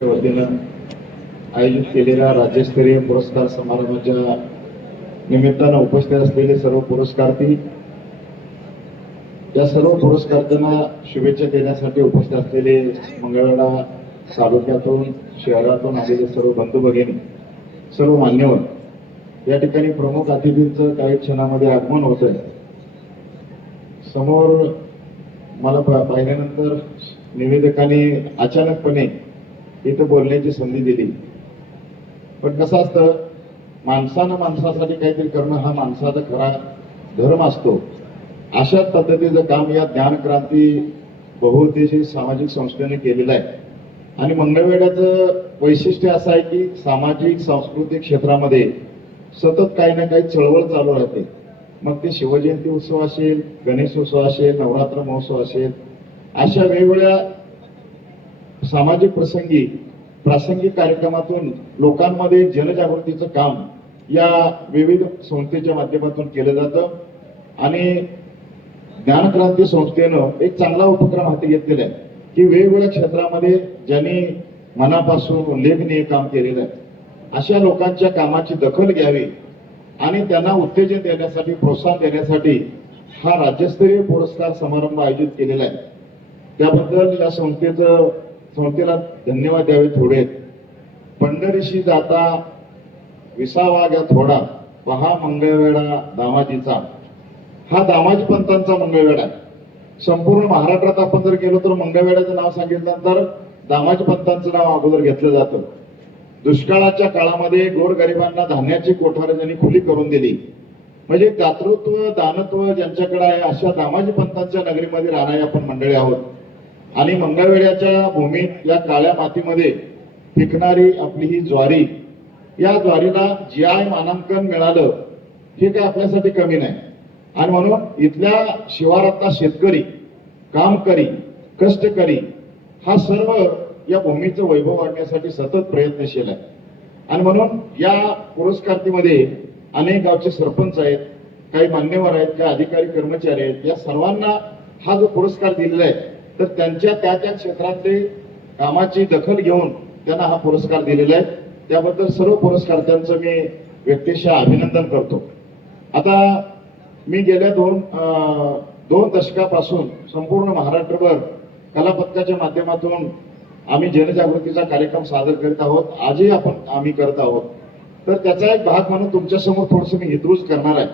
वतीनं आयोजित केलेल्या राज्यस्तरीय पुरस्कार समारंभाच्या निमित्तानं उपस्थित असलेले सर्व पुरस्कार्थी, या सर्व पुरस्कारांना शुभेच्छा देण्यासाठी उपस्थित असलेले मंगळवेढा तालुक्यातून शहरातून आलेले सर्व बंधू भगिनी, सर्व मान्यवर, या ठिकाणी प्रमुख अतिथींचं काही क्षणामध्ये आगमन होत आहे. समोर मला पाहिल्यानंतर निवेदकांनी अचानकपणे इथं बोलण्याची संधी दिली. पण कसं असतं, माणसानं माणसासाठी काहीतरी करणं हा माणसाचा खरा धर्म असतो. अशाच पद्धतीचं काम या ज्ञानक्रांती बहुउद्देशीय सामाजिक संस्थेने केलेलं आहे. आणि मंगळवेढ्याचं वैशिष्ट्य असं आहे की सामाजिक सांस्कृतिक क्षेत्रामध्ये सतत काही ना काही चळवळ चालू राहते. मग ते शिवजयंती उत्सव असेल, गणेशोत्सव असेल, नवरात्र महोत्सव असेल, अशा वेगवेगळ्या सामाजिक प्रासंगिक कार्यक्रमातून लोकांमध्ये जनजागृतीचं काम या विविध संस्थेच्या माध्यमातून केलं जातं. आणि ज्ञानक्रांती संस्थेनं एक चांगला उपक्रम हाती घेतलेला आहे की वेगवेगळ्या क्षेत्रामध्ये ज्यांनी मनापासून उल्लेखनीय काम केलेलं आहे, अशा लोकांच्या कामाची दखल घ्यावी आणि त्यांना उत्तेजन देण्यासाठी, प्रोत्साहन देण्यासाठी हा राज्यस्तरीय पुरस्कार समारंभ आयोजित केलेला आहे. त्याबद्दल या संस्थेला धन्यवाद द्यावे. थोडे पंढरीशी जाता विसावा घ्या थोडा, पहा मंगळवेढा दामाजीचा. हा दामाजी पंथांचा मंगळवेढा आहे. संपूर्ण महाराष्ट्रात आपण जर गेलो तर मंगळवेढ्याचं नाव सांगितल्यानंतर दामाजी पंथांचं नाव अगोदर घेतलं जातं. दुष्काळाच्या काळामध्ये गोरगरिबांना धान्याची कोठारे त्यांनी खुली करून दिली. म्हणजे दातृत्व दानत्व ज्यांच्याकडे आहे अशा दामाजी पंथांच्या नगरीमध्ये राहणारी आपण मंडळी आहोत. आणि मंगळवेढ्याच्या भूमीत या काळ्या मातीमध्ये पिकणारी आपली ही ज्वारी, या ज्वारीला GI मानांकन मिळालं हे काय आपल्यासाठी कमी नाही. आणि म्हणून इथल्या शिवारातला शेतकरी, कामकरी, कष्टकरी हा सर्व या भूमीचं वैभव वाढण्यासाठी सतत प्रयत्नशील आहे. आणि म्हणून या पुरस्कारामध्ये अनेक गावचे सरपंच आहेत, काही मान्यवर आहेत, काही अधिकारी कर्मचारी आहेत. या सर्वांना हा जो पुरस्कार दिलेला आहे तर त्यांच्या त्या क्षेत्रातले कामाची दखल घेऊन त्यांना हा पुरस्कार दिलेला आहे. त्याबद्दल सर्व पुरस्कारार्थ्यांचं मी व्यक्तिशः अभिनंदन करतो. आता मी गेल्या दोन दशकापासून संपूर्ण महाराष्ट्रभर कलापथकाच्या माध्यमातून आम्ही जनजागृतीचा कार्यक्रम सादर करीत आहोत. आजही आम्ही करत आहोत. तर त्याचा एक भाग म्हणून तुमच्यासमोर थोडंसं मी हितरूज करणार आहे.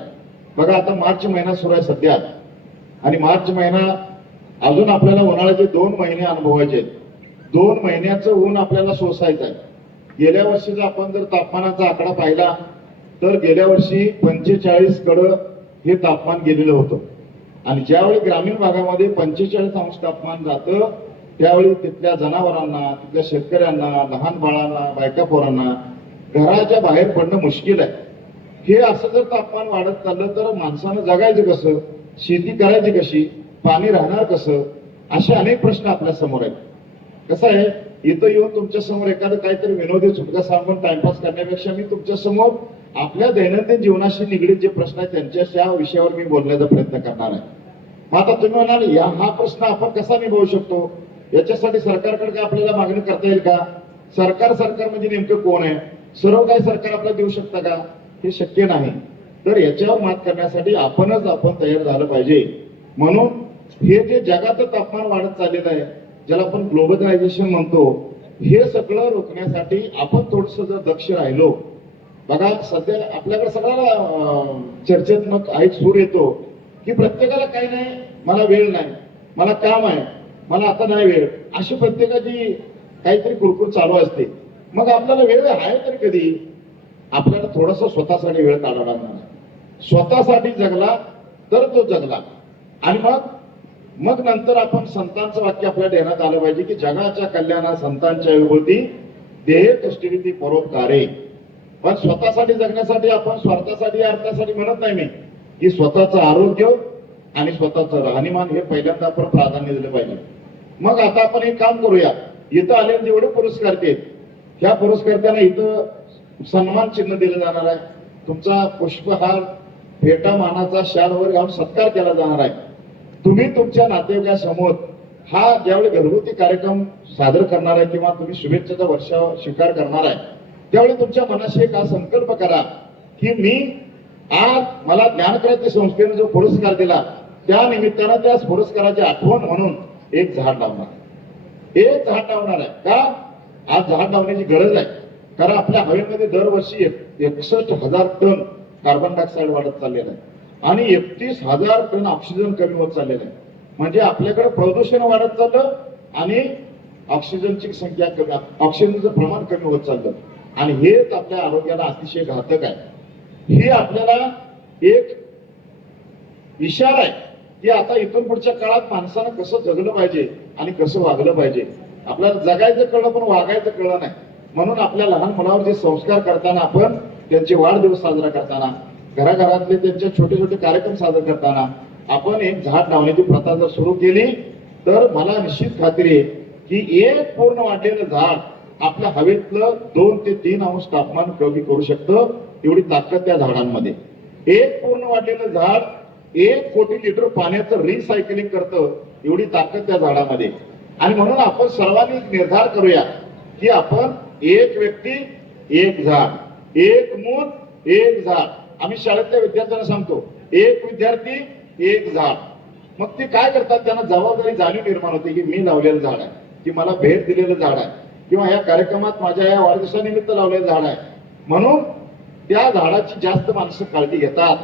बघा, आता मार्च महिना सुरू आहे सध्या, आणि मार्च महिना अजून आपल्याला उन्हाळ्याचे 2 महिने अनुभवायचे आहेत. 2 महिन्याचं ऊन आपल्याला सोसायचं आहे. गेल्या वर्षीचा आपण जर तापमानाचा आकडा पाहिला तर गेल्या वर्षी 45 कडं हे तापमान गेलेलं होतं. आणि ज्यावेळी ग्रामीण भागामध्ये 45 अंश तापमान जातं त्यावेळी तिथल्या जनावरांना, तिथल्या शेतकऱ्यांना, लहान बाळांना, बायका पोरांना घराच्या बाहेर पडणं मुश्किल आहे. हे असं जर तापमान वाढत चाललं तर माणसानं जगायचं कसं, शेती करायची कशी, पाणी राहणार कसं, असे अनेक प्रश्न आपल्या समोर आहेत. कसं आहे, इथं येऊन तुमच्या समोर एखादं काहीतरी विनोदी चुटका सांगून टाइमपास करण्यापेक्षा मी तुमच्या समोर आपल्या दैनंदिन जीवनाशी निगडीत जे प्रश्न आहेत त्यांच्या विषयावर मी बोलण्याचा प्रयत्न करणार आहे. मग आता तुम्ही म्हणाल हा प्रश्न आपण कसा निभावू शकतो, याच्यासाठी सरकारकडे काय आपल्याला मागणी करता येईल का? सरकार म्हणजे नेमकं कोण आहे? सर्व काही सरकार आपल्याला देऊ शकतं का? हे शक्य नाही. तर याच्यावर मात करण्यासाठी आपण तयार झालं पाहिजे. म्हणून हे जे जगाचं तापमान वाढत चाललेलं आहे, ज्याला आपण ग्लोबलायझेशन म्हणतो, हे सगळं रोखण्यासाठी आपण थोडस जर दक्ष राहिलो. बघा, सध्या आपल्याकडे सगळ्याला चर्चेत मग एक सूर येतो की प्रत्येकाला काही नाही, मला वेळ नाही, मला काम आहे, मला आता नाही वेळ, अशी प्रत्येकाची काहीतरी कुरकुर चालू असते. मग आपल्याला वेळ आहे तरी कधी? आपल्याला थोडस स्वतःसाठी वेळ काढावा लागणार. स्वतःसाठी जगला तर तो जगला. आणि मग नंतर आपण संतांचं वाक्य आपल्या ध्यानात आलं पाहिजे की जगाच्या कल्याणा संतांच्या विभूती देह कष्टविधी परोपकारे. पण स्वतःसाठी जगण्यासाठी आपण स्वार्थासाठी, अर्थासाठी म्हणत नाही मी, की स्वतःचं आरोग्य आणि स्वतःचं राहणीमान हे पहिल्यांदा आपण प्राधान्य दिलं पाहिजे. मग आता आपण एक काम करूया, इथं आलेले जेवढे पुरस्कार आहेत ह्या पुरस्कारांना इथं सन्मान चिन्ह दिलं जाणार आहे. तुमचा पुष्पहार, फेटा, मानाचा शाल वर घालून सत्कार केला जाणार आहे. तुम्ही तुमच्या नातेवाईकासमोर हा ज्यावेळी घरगुती कार्यक्रम सादर करणार आहे किंवा तुम्ही शुभेच्छाचा वर्षा स्वीकार करणार आहे, त्यावेळी तुमच्या मनाशी एक हा संकल्प करा की मी आज मला ज्ञानक्रांती संस्थेने जो पुरस्कार दिला त्या निमित्तानं त्या पुरस्काराची आठवण म्हणून एक झाड लावणार, एक झाड लावणार आहे. का आज झाड लावण्याची गरज आहे? कारण आपल्या हवेमध्ये दरवर्षी 61,000 टन कार्बन डायऑक्साईड वाढत चाललेला आहे आणि 31,000 टन ऑक्सिजन कमी होत चाललेलं आहे. म्हणजे आपल्याकडे प्रदूषण वाढत चाललं आणि ऑक्सिजनची संख्या कमी, ऑक्सिजनचं प्रमाण कमी होत चाललं आणि हेच आपल्या आरोग्याला अतिशय घातक आहे. हे आपल्याला एक इशारा आहे की आता इथून पुढच्या काळात माणसानं कसं जगलं पाहिजे आणि कसं वागलं पाहिजे. आपल्याला जगायचं कळलं पण वागायचं कळलं नाही. म्हणून आपल्या लहान मुलावर जे संस्कार करताना, आपण त्यांचे वाढदिवस साजरा करताना, घराघरातले त्यांचे छोटे छोटे कार्यक्रम साजरे करताना आपण एक झाड लावण्याची प्रथा जर सुरू केली तर मला निश्चित खात्री आहे की एक पूर्ण वाढलेलं झाड आपल्या हवेतलं 2 ते 3 अंश तापमान कमी करू शकतं. एवढी ताकद त्या झाडांमध्ये. एक पूर्ण वाढलेलं झाड 1 कोटी लिटर पाण्याचं रिसायकलिंग करतं, एवढी ताकद त्या झाडामध्ये. आणि म्हणून आपण सर्वांनी निर्धार करूया की आपण एक व्यक्ती एक झाड, एक मूल एक झाड. आम्ही शाळेतल्या विद्यार्थ्यांना सांगतो एक विद्यार्थी एक झाड. मग ते काय करतात, त्यांना जबाबदारी जाणीव निर्माण होते की मी लावलेलं झाड आहे, की मला भेट दिलेलं झाड आहे, किंवा या कार्यक्रमात माझ्या या वाढदिवसानिमित्त लावलेलं झाड आहे. म्हणून त्या झाडाची जास्त माणसं काळजी घेतात.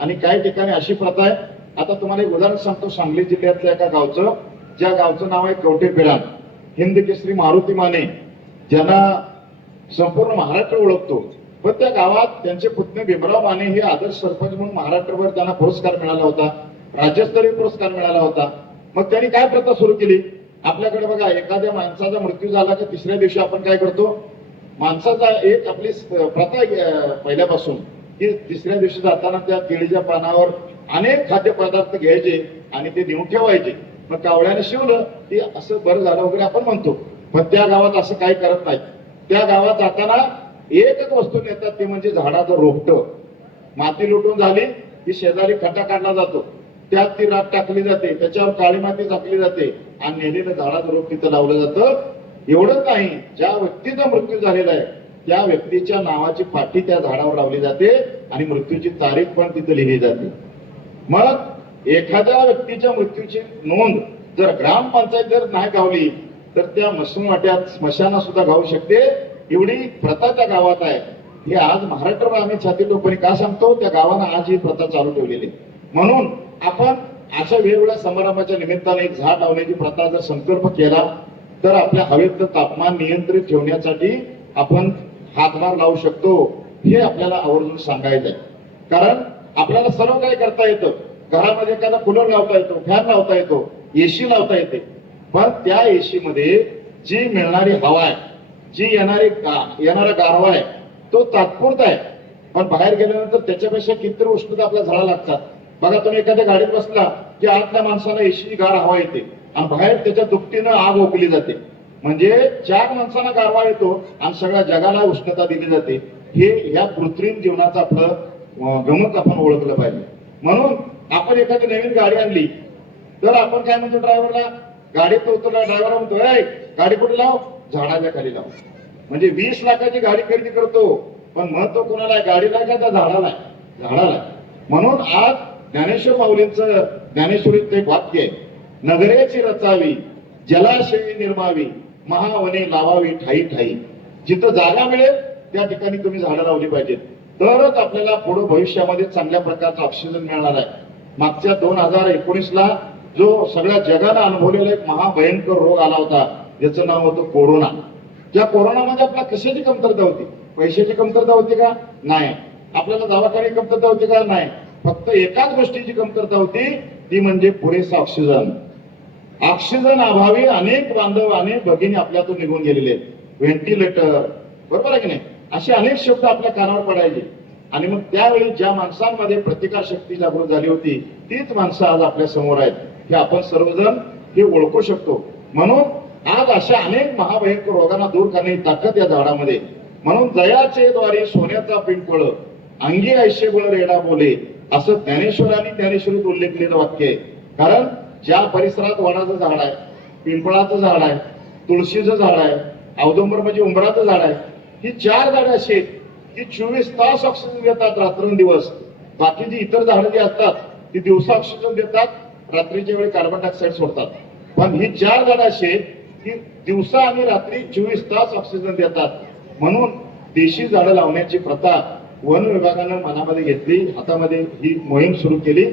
आणि काही ठिकाणी अशी प्रथा आहे. आता तुम्हाला एक उदाहरण सांगतो. सांगली जिल्ह्यातल्या एका गावचं, ज्या गावचं नाव आहे कवठेपेरान. हिंद केसरी मारुती माने ज्यांना संपूर्ण महाराष्ट्र ओळखतो, पण त्या गावात त्यांचे पुतणे भीमराव माने हे आदर्श सरपंच म्हणून महाराष्ट्रभर त्यांना पुरस्कार मिळाला होता, राज्यस्तरीय पुरस्कार मिळाला होता. मग त्यांनी काय प्रथा सुरू केली? आपल्याकडे बघा, एखाद्या माणसाचा मृत्यू झाला की तिसऱ्या दिवशी आपण काय करतो, माणसाचा एक आपली प्रथा पहिल्यापासून की तिसऱ्या दिवशी जाताना त्या केळीच्या पानावर अनेक खाद्यपदार्थ घ्यायचे आणि ते नेऊन ठेवायचे. मग कावळ्याने शिवलं की असं बरं झालं वगैरे आपण म्हणतो. पण त्या गावात असं काही करत नाही. त्या गावात जाताना एकच वस्तू नेतात, ते म्हणजे झाडाचं रोपटं. माती लुटून झाली की शेजारी खड्डा काढला जातो, त्यात ती राख टाकली जाते, त्याच्यावर काळी माती टाकली जाते आणि नेलेलं झाडाचं रोप तिथं लावलं जातं. एवढंच नाही, ज्या व्यक्तीचा मृत्यू झालेला आहे त्या व्यक्तीच्या नावाची पाटी त्या झाडावर लावली जाते आणि मृत्यूची तारीख पण तिथे लिहिली जाते. मग एखाद्या व्यक्तीच्या मृत्यूची नोंद जर ग्रामपंचायत जर नाही गावली तर त्या मसनवाट्यात स्मशाना सुद्धा गावू शकते. एवढी प्रथा त्या गावात आहे. हे आज महाराष्ट्रावर आम्ही छातीटोपणी का सांगतो, त्या गावानं आज ही प्रथा चालू ठेवलेली. म्हणून आपण अशा वेगवेगळ्या समारंभाच्या निमित्ताने एक झाड लावण्याची प्रथा जर संकल्प केला तर आपल्या हवेतलं तापमान नियंत्रित ठेवण्यासाठी आपण हातभार लावू शकतो. हे आपल्याला आवर्जून सांगायचं आहे. कारण आपल्याला सर्व काही करता येतं. घरामध्ये एखादा कूलर लावता येतो, फॅन लावता येतो, एसी लावता येते. पण त्या एसी मध्ये जी मिळणारी हवा आहे, जी येणारा गारवा आहे, तो तात्पुरता आहे. पण बाहेर गेल्यानंतर त्याच्यापेक्षा कितीतरी उष्णता आपल्या झाडा लागतात. बघा, तुम्ही एखाद्या गाडीत बसला की आतल्या माणसाला एसी गार हवा येते आणि बाहेर त्याच्या दुपटीनं आग ओकली जाते. म्हणजे 4 माणसांना गारवा येतो आणि सगळ्या जगाला उष्णता दिली जाते. हे या कृत्रिम जीवनाचं आपलं गमक आपण ओळखलं पाहिजे. म्हणून आपण एखादी नवीन गाडी आणली तर आपण काय म्हणतो ड्रायव्हरला, गाडीत उतरला ड्रायव्हर म्हणतो, गाडी कुठे लाव, झाडाच्या खाली लाव. म्हणजे 20 लाखाची गाडी खरेदी करतो, पण महत्व कोणाला आहे, गाडीला का त्या झाडाला आहे? झाडाला. म्हणून आज ज्ञानेश्वर माऊलींचं ज्ञानेश्वरीचं एक वाक्य आहे, नगरेची रचावी, जलाशय निर्मावी, महावने लावावी ठाई ठाई. जिथं जागा मिळेल त्या ठिकाणी तुम्ही झाडं लावली पाहिजेत. तरच आपल्याला पुढे भविष्यामध्ये चांगल्या प्रकारचा ऑक्सिजन मिळणार आहे. मागच्या 2019ला जो सगळ्या जगानं अनुभवलेला एक महाभयंकर रोग आला होता, ज्याचं नाव होतं कोरोना. त्या कोरोनामध्ये आपल्याला कशाची कमतरता होती? पैशाची कमतरता होती का? नाही. आपल्याला दवाखान्याची कमतरता होती का? नाही. फक्त एकाच गोष्टीची कमतरता होती, ती म्हणजे पुरेसा ऑक्सिजन. ऑक्सिजन अभावी अनेक बांधव, अनेक भगिनी आपल्यातून निघून गेलेले आहेत. व्हेंटिलेटर, बरोबर आहे की नाही, असे अनेक शब्द आपल्या कानावर पडायचे. आणि मग त्यावेळी ज्या माणसांमध्ये प्रतिकार शक्ती जागृत झाली होती तीच माणसं आज आपल्या समोर आहेत. हे आपण सर्वजण हे ओळखू शकतो. म्हणून आज अशा अनेक महाभयंकर रोगांना दूर करण्याची ताकद या झाडामध्ये. म्हणून जयाचे द्वारे सोन्याचा पिंपळ, अंगी ऐशे बळ रेडा बोले, असं ज्ञानेश्वरांनी ज्ञानेश्वरीत उल्लेख केलेलं वाक्य आहे. कारण ज्या परिसरात वडाचं झाड आहे पिंपळाचं झाड आहे, तुळशीचं झाड आहे, औदुंबर म्हणजे उंबराचं झाड आहे. ही 4 झाडं अशी आहेत की 24 तास ऑक्सिजन देतात रात्रंदिवस. बाकीची इतर झाडं जी असतात ती दिवसा ऑक्सिजन देतात, रात्रीच्या वेळी कार्बन डायऑक्साईड सोडतात. पण ही 4 झाडं अशी आहेत की दिवसा आणि रात्री 24 तास ऑक्सिजन देतात. म्हणून देशी झाडं लावण्याची प्रथा वन विभागानं मनामध्ये घेतली, हातामध्ये ही मोहीम सुरू केली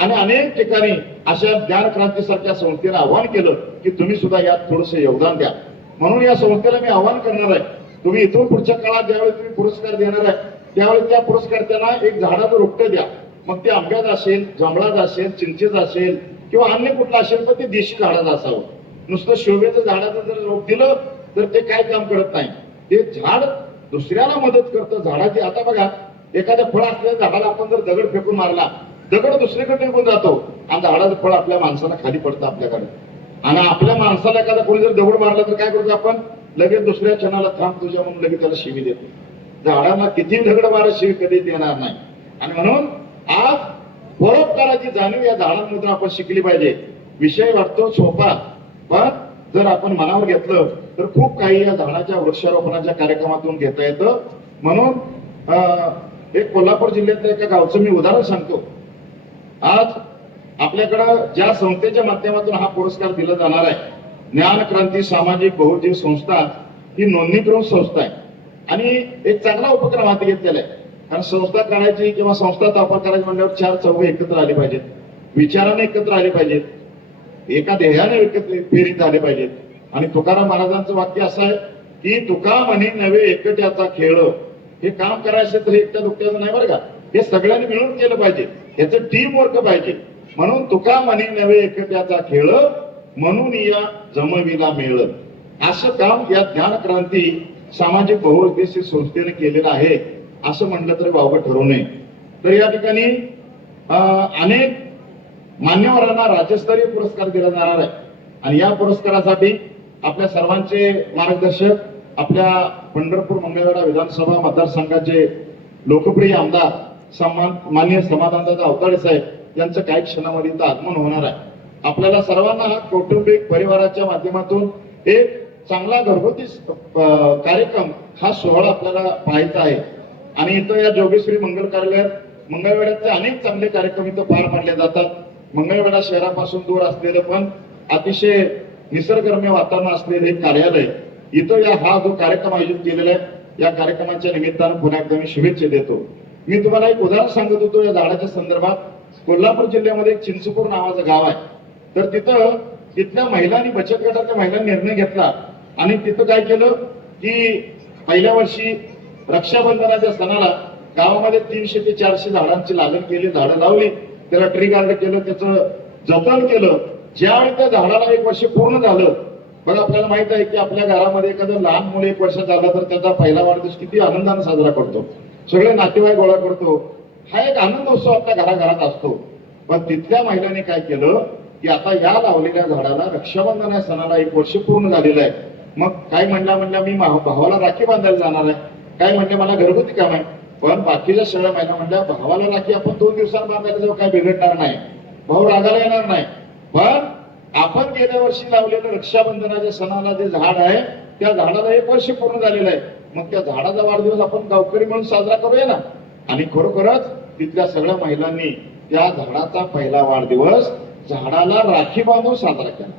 आणि अनेक ठिकाणी अशा ज्ञान क्रांतीसारख्या संस्थेला आव्हान केलं की तुम्ही सुद्धा यात थोडंसं योगदान द्या. म्हणून या संस्थेला मी आव्हान करणार आहे, तुम्ही इथून पुढच्या काळात ज्यावेळी तुम्ही पुरस्कार देणार आहे त्यावेळी त्या पुरस्कर्त्यांना एक झाडाचं रोपटं द्या. मग ते आंब्याचं असेल, जांभळाचं असेल, चिंचेचं असेल किंवा अन्य कुठलं असेल तर ते देशी झाडाचं असावं. नुसतं शोभेचं झाडाचं जर रोप दिलं तर ते काय काम करत नाही. ते झाड दुसऱ्याला मदत करतं. झाडाची आता बघा, एखाद्या फळ असलेल्या झाडाला आपण जर दगड फेकून मारला, दगड दुसरीकडे निघून जातो आणि झाडाचं फळ आपल्या माणसाला खाली पडतं आपल्याकडे. आणि आपल्या माणसाला एखादा कोणी जर दगड मारला तर काय करतो आपण, लगेच दुसऱ्या क्षणाला थांब तुझ्या म्हणून लगेच त्याला शिवी देतो. झाडांना किती दगड मारत शिवी कधी देणार नाही. आणि म्हणून आज परोपकाराची जाणीव या झाडांमधून आपण शिकली पाहिजे. विषय वाटतो सोपा, पण जर आपण मनावर घेतलं तर खूप काही या झाडाच्या वृक्षारोपणाच्या कार्यक्रमातून घेता येतं. म्हणून एक कोल्हापूर जिल्ह्यातल्या एका गावचं मी उदाहरण सांगतो. आज आपल्याकडं ज्या संस्थेच्या माध्यमातून हा पुरस्कार दिला जाणार आहे, ज्ञान क्रांती सामाजिक बहुउद्योगी संस्था, ही नोंदणीकृत संस्था आहे आणि एक चांगला उपक्रम हाती घेतलेला आहे. कारण संस्था काढायची किंवा संस्था स्थापन करायची म्हणल्यावर 4 चौघे एकत्र आले पाहिजेत, विचाराने एकत्र आले पाहिजेत, एका ध्येयाने एकत्र फेरीत आले पाहिजेत. आणि तुकाराम महाराजांचं वाक्य असं आहे की तुका म्हणे नव्हे एकट्याचा खेळ. हे काम करायचं तर एकट्या दुकट्याचं नाही बरं का, हे सगळ्यांनी मिळून केलं पाहिजे, याचं टीम वर्क पाहिजे. म्हणून तुका म्हणे नव्हे एकट्याचा खेळ, म्हणून या जमविला मेळ. असं काम या ज्ञान क्रांती सामाजिक बहुउद्देशीय संस्थेने केलेलं आहे असं म्हटलं तरी वावगं ठरू नये. तर या ठिकाणी अनेक मान्यवरांना राज्यस्तरीय पुरस्कार दिला जाणार आहे आणि या पुरस्कारासाठी आपल्या सर्वांचे मार्गदर्शक, आपल्या पंढरपूर मंगळवेढा विधानसभा मतदारसंघाचे लोकप्रिय आमदार माननीय समाधानदादा अवताडे साहेब यांचं काही क्षणामध्ये इथं आगमन होणार आहे. आपल्याला सर्वांना हा कौटुंबिक परिवाराच्या माध्यमातून एक चांगला घरगुती कार्यक्रम, हा सोहळा आपल्याला पाहायचा आहे. आणि इथं या जोगेश्वरी मंगल कार्यालयात मंगळवेढ्याचे अनेक चांगले कार्यक्रम इथं पार पाडले जातात. मंगळवेढा शहरापासून दूर असलेलं पण अतिशय निसर्गरम्य वातावरण असलेले हे कार्यालय, इथं हा जो कार्यक्रम आयोजित केलेला आहे, या कार्यक्रमाच्या निमित्तानं पुन्हा एकदा मी शुभेच्छा देतो. मी तुम्हाला एक उदाहरण सांगत होतो या झाडाच्या संदर्भात. कोल्हापूर जिल्ह्यामध्ये एक चिंचपूर नावाचं गाव आहे. तर तिथं तिथल्या महिलांनी, बचत गटाच्या महिलांनी निर्णय घेतला आणि तिथं काय केलं की पहिल्या वर्षी रक्षाबंधनाच्या सणाला गावामध्ये 300 ते 400 झाडांची लागण केली, झाडं लावली, त्याला ट्री गार्डन केलं, त्याचं जतन केलं. ज्यावेळी त्या झाडाला 1 वर्ष पूर्ण झालं, बघा आपल्याला माहित आहे की आपल्या घरामध्ये एखादं लहान मुलं 1 वर्ष झालं तर त्याचा पहिला वाढदिवस किती आनंदाने साजरा करतो, सगळे नातेवाईक गोळा करतो, हा एक आनंद उत्सव आपल्या घराघरात असतो. पण तिथल्या महिलांनी काय केलं की आता या लावलेल्या झाडाला रक्षाबंधन या सणाला 1 वर्ष पूर्ण झालेलं आहे. मग काय म्हणल्या मी भावाला राखी बांधायला जाणार आहे, काय म्हणले मला घरगुती काम आहे. पण बाकीच्या सगळ्या महिला म्हणल्या भावाला राखी आपण 2 दिवसांनी बांधायला जाऊ, काय बिघडणार नाही, भाऊ रागाला येणार नाही. पण आपण गेल्या वर्षी लावलेलं रक्षाबंधनाच्या सणाला जे झाड आहे त्या झाडाला 1 वर्ष पूर्ण झालेलं आहे. मग त्या झाडाचा वाढदिवस आपण गावकरी म्हणून साजरा करूया ना. आणि खरोखरच तिथल्या सगळ्या महिलांनी त्या झाडाचा पहिला वाढदिवस झाडाला राखी बांधून साजरा केला.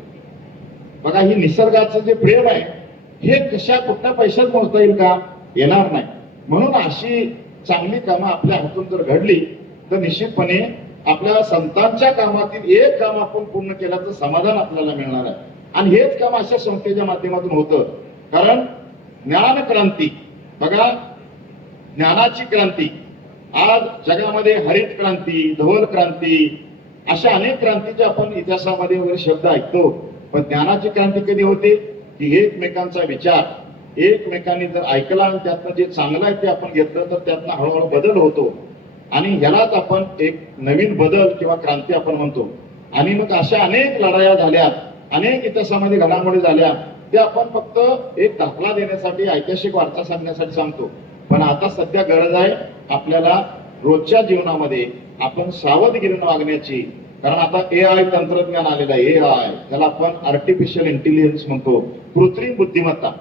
बघा, ही निसर्गाचं जे प्रेम आहे हे कशा कुठल्या पैशात मोजता येईल का, येणार नाही. म्हणून अशी चांगली कामं आपल्या हातून जर घडली तर निश्चितपणे आपल्या संतांच्या कामातील एक काम आपण पूर्ण केल्याचं समाधान आपल्याला मिळणार आहे. आणि हेच काम अशा संस्थेच्या माध्यमातून होतं. कारण ज्ञान क्रांती, बघा ज्ञानाची क्रांती, आज जगामध्ये हरित क्रांती, धवल क्रांती, अशा अनेक क्रांतीचे आपण इतिहासामध्ये वगैरे शब्द ऐकतो. पण ज्ञानाची क्रांती कधी होते की एकमेकांचा विचार एकमेकांनी जर ऐकला आणि त्यातनं जे चांगलं आहे ते आपण घेतलं तर त्यातनं हळूहळू बदल होतो. आणि ह्यालाच आपण एक नवीन बदल किंवा क्रांती आपण म्हणतो. आणि मग अशा अनेक लढाया झाल्या, अनेक इतिहासामध्ये घडामोडी झाल्या, ते आपण फक्त एक दाखला देण्यासाठी, ऐतिहासिक वार्ता सांगण्यासाठी सांगतो. पण आता सध्या गरज आहे आपल्याला रोजच्या जीवनामध्ये आपण सावधगिरीनं वागण्याची, कारण आता AI तंत्रज्ञान आलेलं आहे. AI त्याला आपण आर्टिफिशियल इंटेलिजन्स म्हणतो, कृत्रिम बुद्धिमत्ता.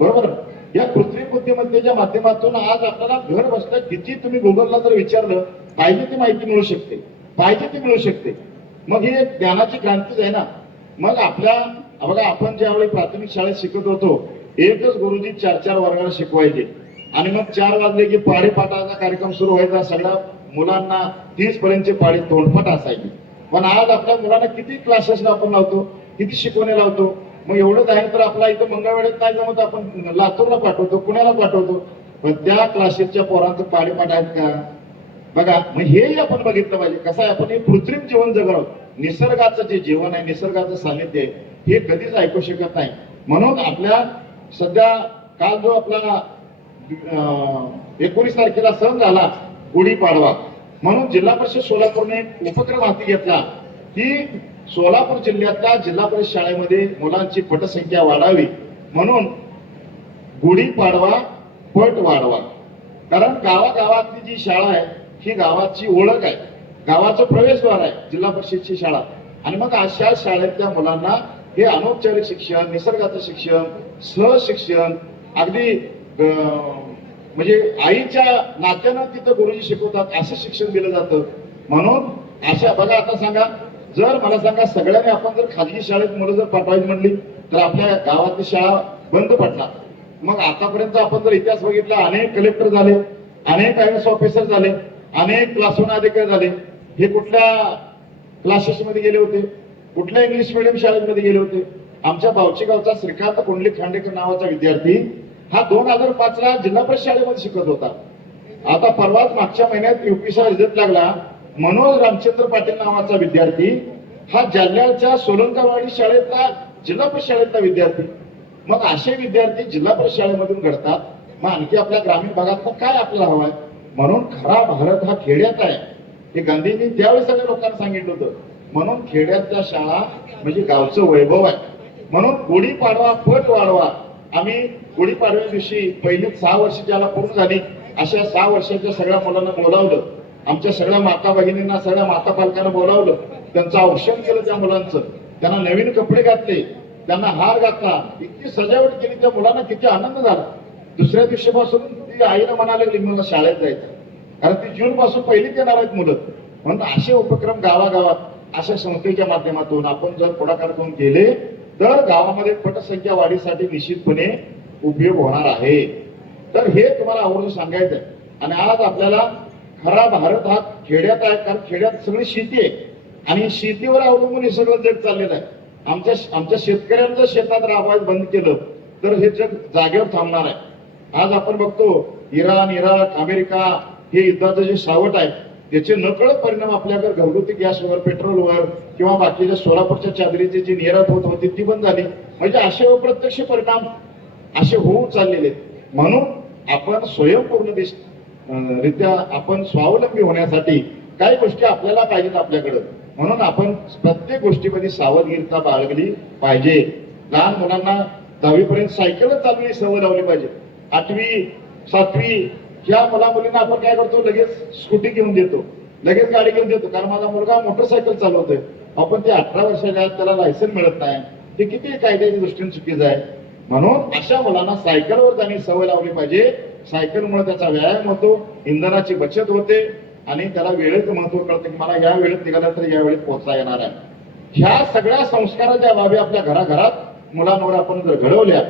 बरोबर. या कृत्रिम बुद्धिमत्तेच्या माध्यमातून आज आपल्याला घर बसल्या किती तुम्ही गुगलला जर विचारलं पाहिजे ती माहिती मिळू शकते, पाहिजे ती मिळू शकते. मग ही एक ज्ञानाची क्रांतीच आहे ना. मग आपल्या बघा, आपण ज्यावेळी प्राथमिक शाळेत शिकत होतो एकच गुरुजी 4-4 वर्गाला शिकवायचे आणि मग 4 वाजले की पाढेपाठाचा कार्यक्रम सुरू व्हायचा. सगळ्या मुलांना 30 पर्यंतचे पाढे तोंडपाठ असायचे. पण आज आपल्या मुलांना किती क्लासेसला आपण लावतो, किती शिकवणे लावतो. मग एवढंच आहे तर आपला इथं मंगळवेळेत नाही जमत आपण लातूरला पाठवतो, पुण्याला पाठवतो. पण त्या क्लासेसच्या पोरांचं पाढेपाठ आहेत का बघा. मग हेही आपण बघितलं पाहिजे. कसं आहे, आपण हे कृत्रिम जीवन जगत आहोत. निसर्गाचं जे जीवन आहे, निसर्गाचं सानिध्य आहे, हे कधीच ऐकू शकत नाही. म्हणून आपल्या सध्या काल जो आपला 19 तारखेला सण झाला गुढीपाडवा, म्हणून जिल्हा परिषद सोलापूरने एक उपक्रम हाती घेतला की सोलापूर जिल्ह्यातल्या जिल्हा परिषद शाळेमध्ये मुलांची पटसंख्या वाढावी म्हणून गुढीपाडवा पट वाढवा. कारण गावागावातली जी शाळा आहे ही गावाची ओळख आहे, गावाचं प्रवेशद्वार आहे जिल्हा परिषदची शाळा. आणि मग अशा शाळेतल्या मुलांना हे अनौपचारिक शिक्षण, निसर्गाचं शिक्षण, सहशिक्षण, अगदी म्हणजे आईच्या नात्यानं तिथं गुरुजी शिकवतात असं शिक्षण दिलं जातं. म्हणून अशा बघा, आता सांगा, जर मला सांगा सगळ्यांनी आपण जर खाजगी शाळेत मुलं जर पाठवायची म्हणली तर आपल्या गावातली शाळा बंद पडणार. मग आतापर्यंत आपण जर इतिहास बघितला, अनेक कलेक्टर झाले, अनेक IAS ऑफिसर झाले, अनेक क्लासरूम अधिकारी झाले. हे कुठल्या क्लासेसमध्ये गेले होते, कुठल्या इंग्लिश मिडियम शाळेमध्ये गेले होते. आमच्या बावची गावचा श्रीकांत कोंडली खांडेकर नावाचा विद्यार्थी हा 2005ला जिल्हा परिषद शाळेमध्ये शिकत होता. आता परवाच मागच्या महिन्यात UPचा रिझल्ट लागला. मनोज रामचंद्र पाटील नावाचा विद्यार्थी हा जालन्याच्या सोलंकावाडी शाळेतला जिल्हा परिषद शाळेतला विद्यार्थी. मग असे विद्यार्थी जिल्हा परिषद शाळेमधून घडतात. मग आणखी आपल्या ग्रामीण भागात काय आपल्याला हवंय. म्हणून खरा भारत हा खेड्यात आहे, हे गांधींनी त्यावेळी सगळ्या लोकांना सांगितलं होतं. म्हणून खेड्यातल्या शाळा म्हणजे गावचं वैभव आहे. म्हणून गुढीपाडवा पट वाढवा. आम्ही गुढीपाडव्या दिवशी पहिली 6 वर्ष ज्याला पूर्ण झाली अशा 6 वर्षाच्या सगळ्या मुलांना बोलावलं. आमच्या सगळ्या माता भगिनींना, सगळ्या माता पालकांना बोलावलं. त्यांचं औक्षण केलं त्या मुलांचं. त्यांना नवीन कपडे घातले, त्यांना हार घातला, इतकी सजावट केली. त्या मुलांना किती आनंद झाला. दुसऱ्या दिवशीपासून ती आईला म्हणायला लागली मला शाळेत जायचं, कारण ती जून पासून पहिलीच येणार आहेत मुलं. म्हणून असे उपक्रम गावागावात अशा संस्थेच्या माध्यमातून आपण जर पुढाकार करून केले तर गावामध्ये पटसंख्या वाढीसाठी निश्चितपणे उपयोग होणार आहे. तर हे तुम्हाला आवडून सांगायचं आहे. आणि आज आपल्याला खरा भारत हा खेड्यात आहे, कारण खेड्यात सगळी शेती आहे आणि शेतीवर अवलंबून हे सगळं जग चाललेलं आहे. आमच्या शेतकऱ्यांना जर शेतात राबायला बंद केलं तर हे जग जागेवर थांबणार आहे. आज आपण बघतो इराण, इराक, अमेरिका हे युद्धाचं जे सावट आहे त्याचे नकळत परिणाम आपल्याकडे घरगुती गॅसवर, पेट्रोलवर किंवा बाकीच्या सोलापूरच्या चादरीची जी निर्यात होत होती ती बंद झाली. म्हणजे असे अप्रत्यक्ष परिणाम असे होऊन चाललेले. म्हणून आपण स्वयंपूर्ण रित्या आपण स्वावलंबी होण्यासाठी काही गोष्टी आपल्याला पाहिजेत आपल्याकडं. म्हणून आपण प्रत्येक गोष्टीमध्ये सावधगिरता बाळगली पाहिजे. लहान मुलांना 10वी पर्यंत सायकलच चालवण्याची सवय लावली पाहिजे. 8वी 7वी ह्या मुला मुलींना आपण काय करतो, लगेच स्कूटी घेऊन देतो, लगेच गाडी घेऊन देतो, कारण माझा मुलगा मोटरसायकल चालवतोय. आपण ते 18 वर्षाच्या आहेत, त्याला लायसन मिळत नाही. ते किती कायद्याच्या दृष्टीने चुकीचं आहे. म्हणून अशा मुलांना सायकलवर जाण्याची सवय लावली पाहिजे. सायकलमुळे त्याचा व्यायाम होतो, इंधनाची बचत होते आणि त्याला वेळेचं महत्व कळतं की मला या वेळेत निघालं तर या वेळेत पोहोचता येणार आहे. ह्या सगळ्या संस्काराच्या बाबी आपल्या घराघरात मुलांवर आपण जर घडवल्या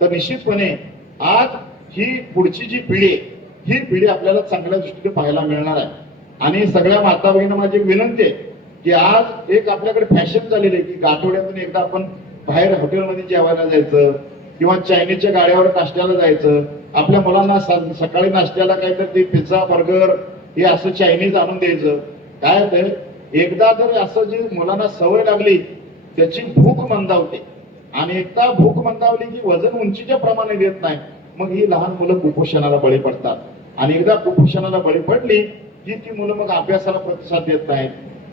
तर निश्चितपणे आज ही पुढची जी पिढी ही पिढी आपल्याला चांगल्या दृष्टीने पाहायला मिळणार आहे. आणि सगळ्या माता बहिणींना माझी एक विनंती आहे की आज एक आपल्याकडे फॅशन झालेली आहे की आठवड्यातून एकदा आपण बाहेर हॉटेलमध्ये जेवायला जायचं किंवा चायनीजच्या गाड्यावर नाश्त्याला जायचं. आपल्या मुलांना सकाळी नाश्त्याला काहीतरी ते पिझ्झा, बर्गर हे असं चायनीज आणून द्यायचं. काय ते एकदा जर असं जी मुलांना सवय लागली त्याची भूक मंदावते आणि एकदा भूक मंदावली की वजन उंचीच्या प्रमाणे देत नाही. मग ही लहान मुलं कुपोषणाला बळी पडतात आणि एकदा कुपोषणाला बळी पडली की ती मुलं मग अभ्यासाला प्रतिसाद देत नाहीत,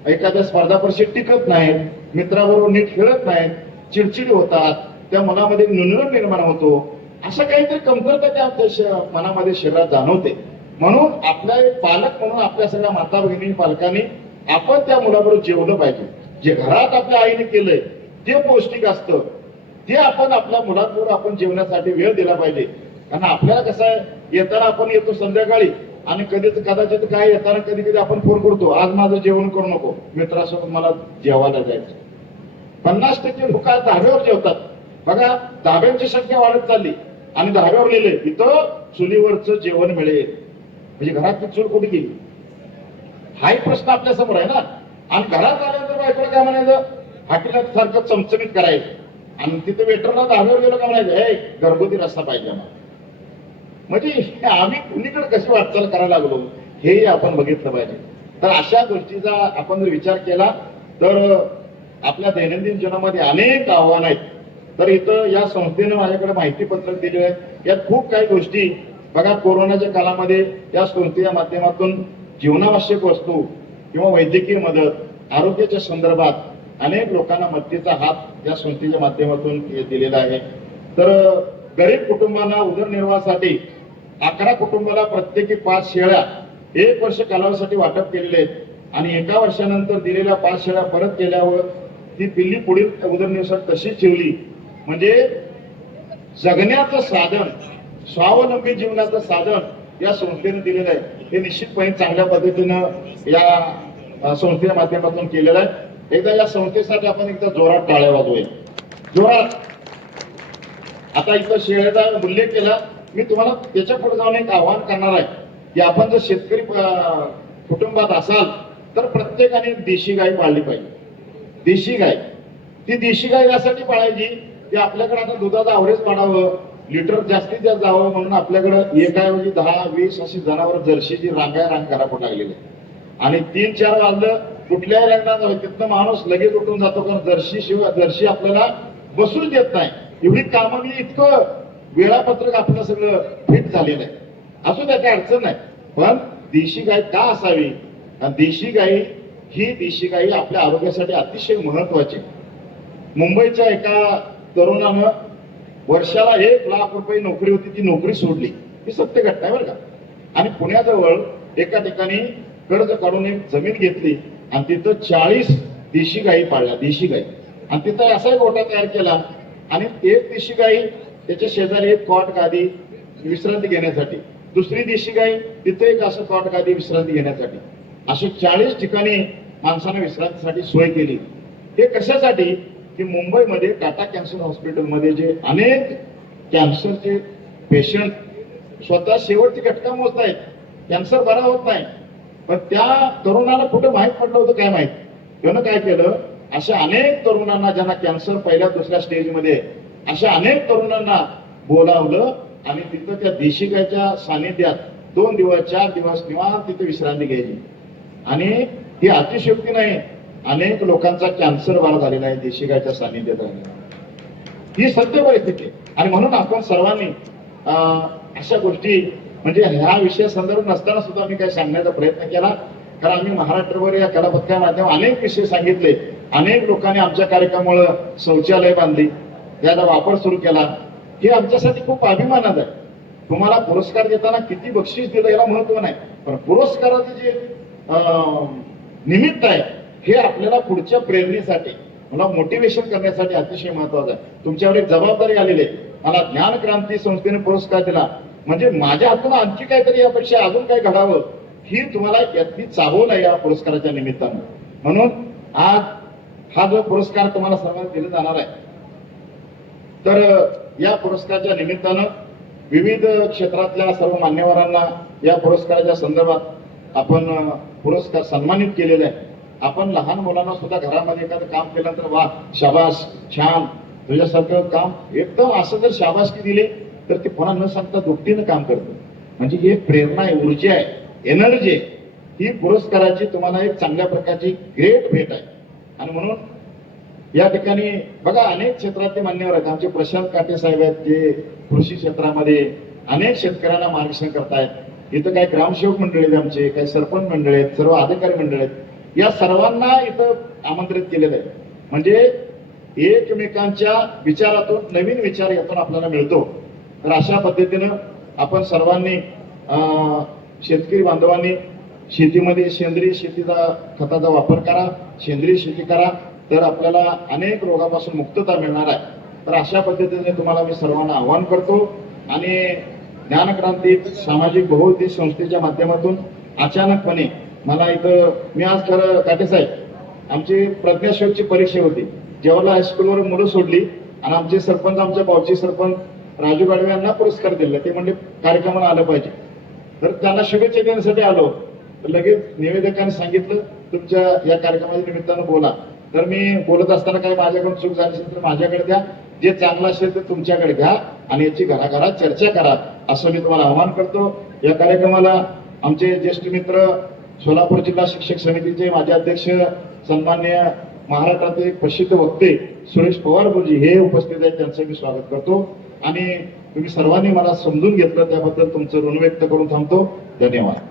एखाद्या स्पर्धा परीक्षेत टिकत नाहीत, मित्राबरोबर नीट खेळत नाहीत, चिडचिडी होतात, त्या मनामध्ये न्यूनगंड निर्माण होतो. असं काहीतरी कमतरता त्या मनामध्ये शरीरात जाणवते. म्हणून आपल्या पालक म्हणून आपल्या सगळ्या माता भगिनी पालकांनी आपण त्या मुलाबरोबर जेवलं पाहिजे. जे घरात आपल्या आईने केलंय ते पौष्टिक असतं, ते आपण आपल्या मुलांबरोबर आपण जेवण्यासाठी वेळ दिला पाहिजे. कारण आपल्याला कसं आहे, येताना आपण येतो संध्याकाळी आणि कदाचित काय येताना कधी कधी आपण फोन करतो, आज माझं जेवण करू नको, मित्रासोबत मला जेवायला जायचं. 50% लोक आज धाब्यावर जेवतात. बघा, धाब्यांची संख्या वाढत चालली आणि धाब्यावर लिहिले इथं चुलीवरचं जेवण मिळेल. म्हणजे घरात चूल कुठे गेली, हाही प्रश्न आपल्या समोर आहे ना. आणि घरात आल्यानंतर बायकोला काय म्हणायचं, हाटीला सारखं चमचमीत करायचं आणि तिथे वेटरला धाब्यावर गेलो का म्हणायचं, हे घरगुती रस्ता पाहिजे आम्हाला. म्हणजे आम्ही कुणीकडे कशी वाटचाल करायला लागलो हेही आपण बघितलं पाहिजे. तर अशा गोष्टीचा आपण जर विचार केला तर आपल्या दैनंदिन जीवनामध्ये अनेक आव्हानं आहेत. तर इथं या संस्थेनं माझ्याकडे माहिती पत्रक दिले आहे. यात खूप काही गोष्टी बघा, कोरोनाच्या काळामध्ये या संस्थेच्या माध्यमातून जीवनावश्यक वस्तू किंवा वैद्यकीय मदत, आरोग्याच्या संदर्भात अनेक लोकांना मदतीचा हात या संस्थेच्या माध्यमातून दिलेला आहे. तर गरीब कुटुंबांना उदरनिर्वाहासाठी 11 कुटुंबाला प्रत्येकी 5 शेळ्या 1 वर्ष कालावधीसाठी वाटप केलेले आहेत आणि 1 वर्षानंतर दिलेल्या 5 शेळ्या परत केल्यावर ती पिल्ली पुढील उदरनिर्वाहासाठी तशीच ठेवली. म्हणजे जगण्याचं साधन, स्वावलंबी जीवनाचं साधन या संस्थेने दिलेलं आहे. हे निश्चितपणे चांगल्या पद्धतीनं या संस्थेच्या माध्यमातून केलेलं आहे. एकदा या संस्थेसाठी आपण एकदा जोरात टाळ्या वाजवूया, जोरात. आता इथं शेळ्याचा उल्लेख केला, मी तुम्हाला त्याच्या पुढे जाऊन एक आवाहन करणार आहे की आपण जर शेतकरी कुटुंबात असाल तर प्रत्येकाने देशी गाय पाळली पाहिजे. देशी गाय, ती देशी गाय यासाठी पाळायची की आपल्याकडे आता दुधाचं ॲव्हरेज वाढावं, लिटर जास्तीत जास्त जावं म्हणून आपल्याकडे एकाऐवजी 10-20 अशी जनावर जर्शीची रांग करावं लागलेली आहे. आणि 3-4 वाजलं कुठल्याही लग्नात तिथनं माणूस लगेच उठून जातो, कारण जर्शी आपल्याला बसून देत नाही. एवढी कामं मी इतकं वेळापत्रक आपलं सगळं फिट झालेलं आहे. असू द्या, काही अडचण नाही. पण देशी गाय का असावी, देशी गाय आपल्या आरोग्यासाठी अतिशय महत्वाची. मुंबईच्या एका तरुणानं वर्षाला 1 लाख रुपये नोकरी होती, ती नोकरी सोडली. ही सत्य घटना आहे बरं का. आणि पुण्याजवळ एका ठिकाणी कर्ज काढून एक जमीन घेतली आणि तिथं 40 देशी गायी पाळल्या, देशी गायी. आणि तिथं असा एक गोठा तयार केला आणि एक देशी गाई त्याच्या शेजारी एक कॉट गादी विश्रांती घेण्यासाठी, दुसरी देशी गाय तिथे एक असं कॉट गादी विश्रांती घेण्यासाठी, असे 40 ठिकाणी माणसाने विश्रांतीसाठी सोय केली. हे कशासाठी की मुंबईमध्ये टाटा कॅन्सर हॉस्पिटलमध्ये जे अनेक कॅन्सरचे पेशंट स्वतः शेवटची घटका मोजत आहेत, कॅन्सर बरा होत नाही. पण त्या तरुणाला कुठं माहीत पडलं होतं काय माहित, त्यानं काय केलं, अशा अनेक तरुणांना ज्यांना कॅन्सर पहिल्या दुसऱ्या स्टेजमध्ये, अशा अनेक तरुणांना बोलावलं आणि तिथं त्या देशी गायच्या सानिध्यात 2 दिवस 4 दिवस निवांत तिथे विश्रांती घ्यायची. आणि ही अतिशयोक्ती नाही, अनेक लोकांचा कॅन्सर बरा झालेला आहे देशी गायच्या सानिध्यात राहिलेला. ही सत्य परिस्थिती आहे. आणि म्हणून आपण सर्वांनी अशा गोष्टी, म्हणजे ह्या विषया संदर्भ नसताना सुद्धा मी काही सांगण्याचा प्रयत्न केला. कारण आम्ही महाराष्ट्रभर या कलापथका माध्यमात अनेक विषय सांगितले. अनेक लोकांनी आमच्या कार्यक्रमामुळे शौचालय बांधली, याचा वापर सुरू केला. हे आमच्यासाठी खूप अभिमानाचं आहे. तुम्हाला पुरस्कार देताना किती बक्षीस दिलं याला महत्व नाही, पण पुरस्काराचं जे निमित्त आहे हे आपल्याला पुढच्या प्रेरणेसाठी, मला मोटिवेशन करण्यासाठी अतिशय महत्वाचं आहे. तुमच्यावर एक जबाबदारी आलेली आहे. मला ज्ञान क्रांती संस्थेने पुरस्कार दिला म्हणजे माझ्या हातून आणखी काहीतरी यापेक्षा अजून काही घडावं ही तुम्हाला यातली चाहूल आहे या पुरस्काराच्या निमित्तानं. म्हणून आज हा जो पुरस्कार तुम्हाला सर्वांना दिला जाणार आहे, तर या पुरस्काराच्या निमित्तानं विविध क्षेत्रातल्या सर्व मान्यवरांना या पुरस्काराच्या संदर्भात आपण पुरस्कार सन्मानित केलेले आहे. आपण लहान मुलांना सुद्धा घरामध्ये एखादं काम केल्यानंतर वा शाबास, छान, तुझ्यासारखं काम, एकदम असं जर शाबासकी दिली तर ते पुन्हा न सांगता दुपटीनं काम करतं. म्हणजे ही एक प्रेरणा आहे, ऊर्जा आहे, एनर्जी आहे. ही पुरस्काराची तुम्हाला एक चांगल्या प्रकारची ग्रेट भेट आहे. आणि म्हणून या ठिकाणी बघा अनेक क्षेत्रातले मान्यवर आहेत. आमचे प्रशांत काटे साहेब आहेत, जे कृषी क्षेत्रामध्ये अनेक शेतकऱ्यांना मार्गदर्शन करतायत. इथं काही ग्रामसेवक मंडळी आहेत आमचे, काही सरपंच मंडळी आहेत, सर्व अधिकारी मंडळी आहेत. या सर्वांना इथं आमंत्रित केलेलं आहे. म्हणजे एकमेकांच्या विचारातून नवीन विचार यातून आपल्याला मिळतो. तर अशा पद्धतीनं आपण सर्वांनी शेतकरी बांधवांनी शेतीमध्ये सेंद्रिय शेतीचा खताचा वापर करा, सेंद्रिय शेती करा, तर आपल्याला अनेक रोगापासून मुक्तता मिळणार आहे. तर अशा पद्धतीने तुम्हाला मी सर्वांना आवाहन करतो आणि ज्ञानक्रांती सामाजिक बहुउद्देशीय संस्थेच्या माध्यमातून अचानकपणे मला इथं, मी आज खरं काटे साहेब आमची प्रज्ञाशोधची परीक्षा होती, जेव्हा हायस्कूलवर मुलं सोडली आणि आमचे सरपंच, आमच्या गावचे सरपंच राजू गाडवे यांना पुरस्कार दिला. ते म्हणजे कार्यक्रमाला आलं पाहिजे, तर त्यांना शुभेच्छा देण्यासाठी आलो. तर लगेच निवेदकांनी सांगितलं तुमच्या या कार्यक्रमाच्या निमित्तानं बोला. तर मी बोलत असताना काही माझ्याकडून चूक झाली असेल तर माझ्याकडे द्या, जे चांगलं असेल ते तुमच्याकडे घ्या आणि याची घराघरात चर्चा करा, असं मी तुम्हाला आवाहन करतो. या कार्यक्रमाला आमचे ज्येष्ठ मित्र सोलापूर जिल्हा शिक्षक समितीचे माजी अध्यक्ष सन्माननीय महाराष्ट्राचे प्रसिद्ध वक्ते सुरेश पवार गुरुजी हे उपस्थित आहेत, त्यांचं मी स्वागत करतो. आणि तुम्ही सर्वांनी मला समजून घेतलं त्याबद्दल तुमचं ऋण व्यक्त करून थांबतो. धन्यवाद.